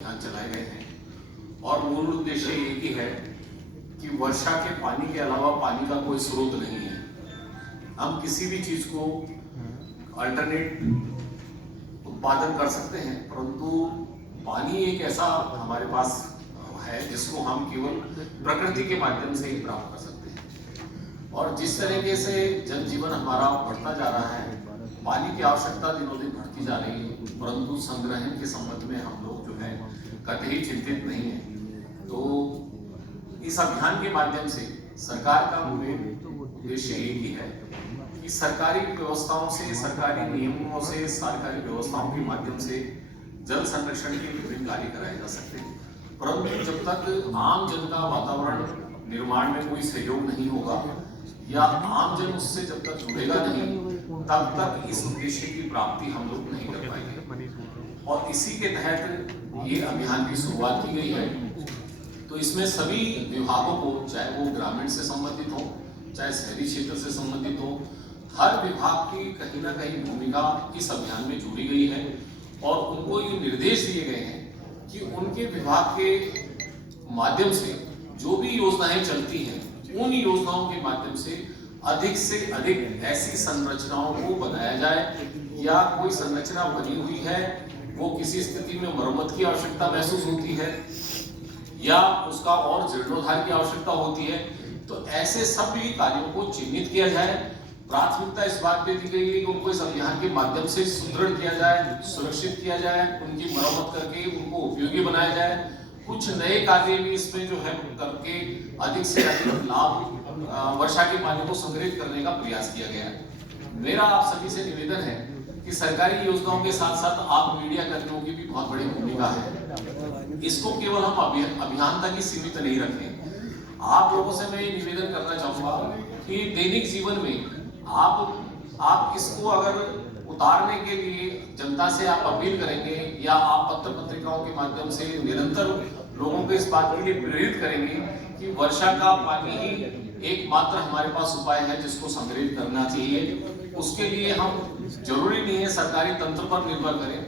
अभियान चलाए गए हैं और मूल उद्देश्य एक ही है कि वर्षा के पानी के अलावा पानी का कोई स्रोत नहीं है। हम किसी भी चीज को अल्टरनेट उत्पादन कर सकते हैं, परंतु पानी एक ऐसा हमारे पास है जिसको हम केवल प्रकृति के माध्यम से ही प्राप्त कर सकते हैं। और जिस तरीके से जनजीवन हमारा बढ़ता जा रहा है, पानी की आवश्यकता दिनों दिन बढ़ती जा रही है, परंतु संग्रहण के संबंध में हम लोग जो है कतई चिंतित नहीं है। तो इस अभियान के माध्यम से सरकार का उद्देश्य एक ही है कि सरकारी व्यवस्थाओं से, सरकारी नियमों से, सरकारी व्यवस्थाओं के माध्यम से जल संरक्षण के विभिन्न कार्य कराए जा सकते हैं। परंतु जब तक आम जन का वातावरण निर्माण में कोई सहयोग नहीं होगा या आम जन उससे जब तक जुड़ेगा नहीं, तब तक इस उद्देश्य की प्राप्ति हम लोग नहीं कर पाएंगे। और इसी के तहत ये अभियान की शुरुआत की गई है। तो इसमें सभी विभागों को, चाहे वो ग्रामीण से संबंधित हो, चाहे शहरी क्षेत्र से संबंधित हो, हर विभाग की कहीं ना कहीं भूमिका इस अभियान में जुड़ी गई है और उनको ये निर्देश दिए गए हैं कि उनके विभाग के माध्यम से जो भी योजनाएं चलती हैं, उन योजनाओं के माध्यम से अधिक ऐसी संरचनाओं को बनाया जाए, या कोई संरचना बनी हुई है वो किसी स्थिति में मरम्मत की आवश्यकता महसूस होती है या उसका और जीर्णोद्धार की आवश्यकता होती है, तो ऐसे सभी कार्यों को चिन्हित किया जाए। प्राथमिकता इस बात पे दी गई है कि उनको इस अभियान के माध्यम से सुदृढ़ किया जाए, सुरक्षित किया जाए, उनकी मरम्मत करके उनको उपयोगी बनाया जाए। कुछ नए कार्य भी इसमें जो है करके अधिक से अधिक लाभ वर्षा के पानी को संग्रहित करने का प्रयास किया गया है। मेरा आप सभी से निवेदन है कि सरकारी योजनाओं के साथ साथ आप मीडिया कर्मियों की भी बहुत बड़ी भूमिका है। इसको केवल हम अभियान तक ही सीमित नहीं रखें। आप लोगों से मैं निवेदन करना चाहूंगा कि दैनिक जीवन में आप इसको अगर उतारने के लिए जनता से आप अपील करेंगे या आप पत्र पत्रिकाओं के माध्यम से निरंतर लोगों को इस बात के लिए प्रेरित करेंगे कि वर्षा का पानी ही एकमात्र हमारे पास उपाय है जिसको संग्रहित करना चाहिए। उसके लिए हम जरूरी नहीं है सरकारी तंत्र पर निर्भर करें,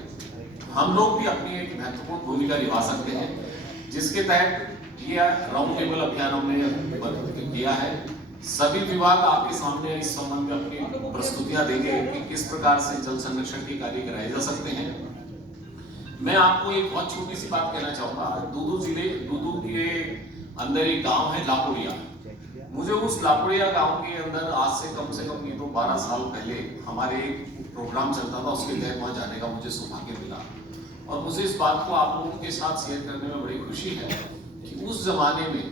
हम लोग भी अपनी एक महत्वपूर्ण भूमिका निभा सकते हैं, जिसके तहत ये राउंड टेबल अभियान हमने किया है। सभी विभाग आपके सामने इस संबंध में अपनी प्रस्तुतियां देंगे कि किस प्रकार से जल संरक्षण के कार्य कराए जा सकते हैं। मैं आपको एक बहुत छोटी सी बात कहना चाहूंगा। दूदू के अंदर एक गांव है लापुड़िया। मुझे उस लापुड़िया गांव के अंदर आज से कम नहीं तो 12 साल पहले हमारे एक प्रोग्राम चलता था, उसके तहत वहां जाने का मुझे सौभाग्य मिला और मुझे इस बात को आप लोगों के साथ शेयर करने में बड़ी खुशी है कि उस जमाने में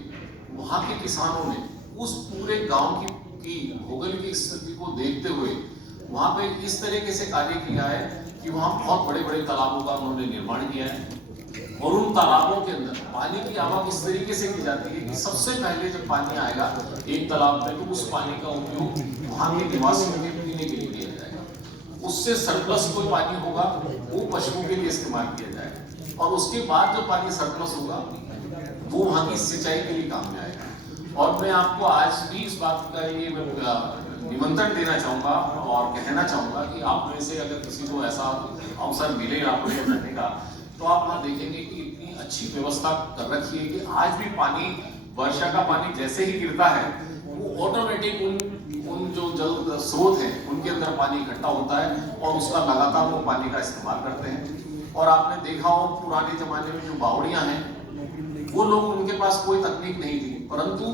वहां के किसानों ने उस पूरे गांव की भौगोलिक स्थिति को देखते हुए वहां पे इस तरीके से कार्य किया है कि वहां बहुत बड़े बड़े तालाबों का उन्होंने निर्माण किया है और उन तालाबों के अंदर पानी की आवक इस तरीके से की जाती है कि सबसे पहले जब पानी आएगा एक तालाब में, तो उस पानी का उपयोग वहां के निवासियों के पीने के लिए किया जाएगा। उससे सरप्लस कोई पानी होगा वो पशुओं के लिए इस्तेमाल किया जाएगा और उसके बाद जो पानी सरप्लस होगा वो वहां की सिंचाई के लिए काम में आएगा। और मैं आपको आज भी इस बात का ये निमंत्रण देना चाहूंगा और कहना चाहूंगा कि आप में से अगर किसी को ऐसा अवसर मिले आपको करने का, तो आप वहां देखेंगे कि इतनी अच्छी व्यवस्था कर रखी है कि आज भी पानी, वर्षा का पानी जैसे ही गिरता है वो ऑटोमेटिक उन जो जल स्रोत हैं उनके अंदर पानी इकट्ठा होता है और उसका लगातार वो पानी का इस्तेमाल करते हैं। और आपने देखा हो पुराने जमाने में जो बावड़ियां हैं, वो लोग, उनके पास कोई तकनीक नहीं थी, परंतु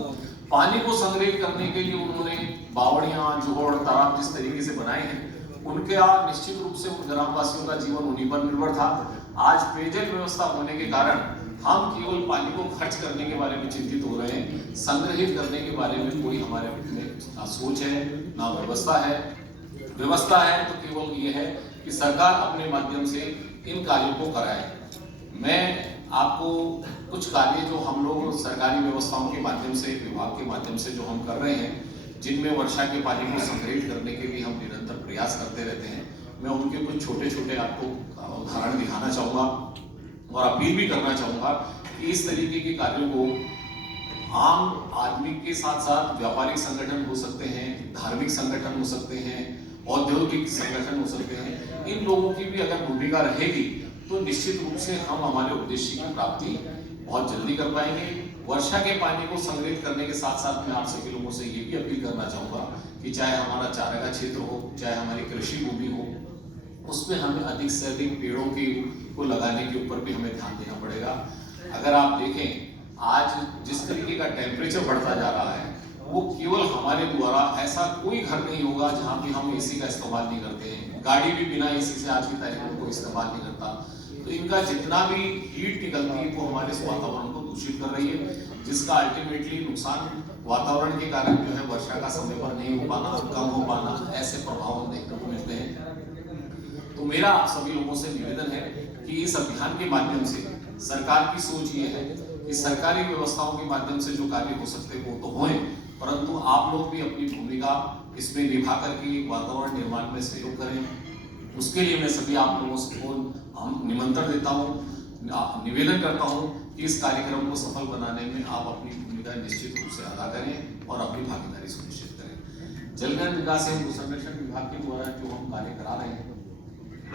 पानी को संग्रहित करने के लिए उन्होंने बावड़ियां, जोड़, तालाब जिस तरीके से बनाए हैं, उनके निश्चित रूप से उन ग्रामवासियों का जीवन उन्हीं पर निर्भर था। आज पेयजल व्यवस्था होने के कारण हम केवल पानी को खर्च करने के बारे में चिंतित हो रहे हैं, संग्रहित करने के बारे में कोई हमारे में ना सोच है ना व्यवस्था है। व्यवस्था है तो केवल ये है कि सरकार अपने माध्यम से इन कार्यों को कराए। मैं आपको कुछ कार्य जो हम लोग सरकारी व्यवस्थाओं के माध्यम से, विभाग के माध्यम से जो हम कर रहे हैं, जिनमें वर्षा के पानी को संग्रहित करने के लिए हम निरंतर प्रयास करते रहते हैं, मैं उनके कुछ छोटे छोटे आपको उदाहरण दिखाना चाहूँगा और अपील भी करना चाहूँगा कि इस तरीके के कार्यों को आम आदमी के साथ साथ व्यापारिक संगठन हो सकते हैं, धार्मिक संगठन हो सकते हैं, औद्योगिक संगठन हो सकते हैं, इन लोगों की भी अगर भूमिका रहेगी तो निश्चित रूप से हम हमारे उद्देश्य की प्राप्ति बहुत जल्दी कर पाएंगे। वर्षा के पानी को संग्रहित करने के साथ साथ मैं आप सभी लोगों से ये भी अपील करना चाहूँगा कि चाहे हमारा चारागाह क्षेत्र हो, चाहे हमारी कृषि भूमि हो, उसमें हमें अधिक से अधिक पेड़ों को लगाने के ऊपर भी हमें ध्यान देना पड़ेगा। अगर आप देखें आज जिस तरीके का टेम्परेचर बढ़ता जा रहा है, वो केवल हमारे द्वारा, ऐसा कोई घर नहीं होगा जहाँ पे हम एसी का इस्तेमाल नहीं करते हैं। गाड़ी भी बिना एसी से आज की तारीख में कोई इस्तेमाल नहीं करता। तो इनका जितना भी हीट निकलती है वो हमारे इस वातावरण को दूषित कर रही है, जिसका अल्टीमेटली नुकसान वातावरण के कारण जो है वर्षा का समय पर नहीं हो पाना, कम हो पाना, ऐसे प्रभाव हम देखने को मिलते हैं। तो मेरा आप सभी लोगों से निवेदन है कि इस अभियान के माध्यम से सरकार की सोच ये है कि सरकारी व्यवस्थाओं के माध्यम से जो कार्य हो सकते हैं वो तो हों, परंतु आप लोग भी अपनी भूमिका इसमें निभा करके वातावरण निर्माण में सहयोग करें। उसके लिए मैं सभी आप लोगों को हम निमंत्रण देता हूँ, निवेदन करता हूँ कि इस कार्यक्रम को सफल बनाने में आप अपनी भूमिका निश्चित रूप से अदा करें और अपनी भागीदारी सुनिश्चित करें। जलग्रहण विकास एवं भू संरक्षण विभाग के द्वारा जो हम कार्य करा रहे हैं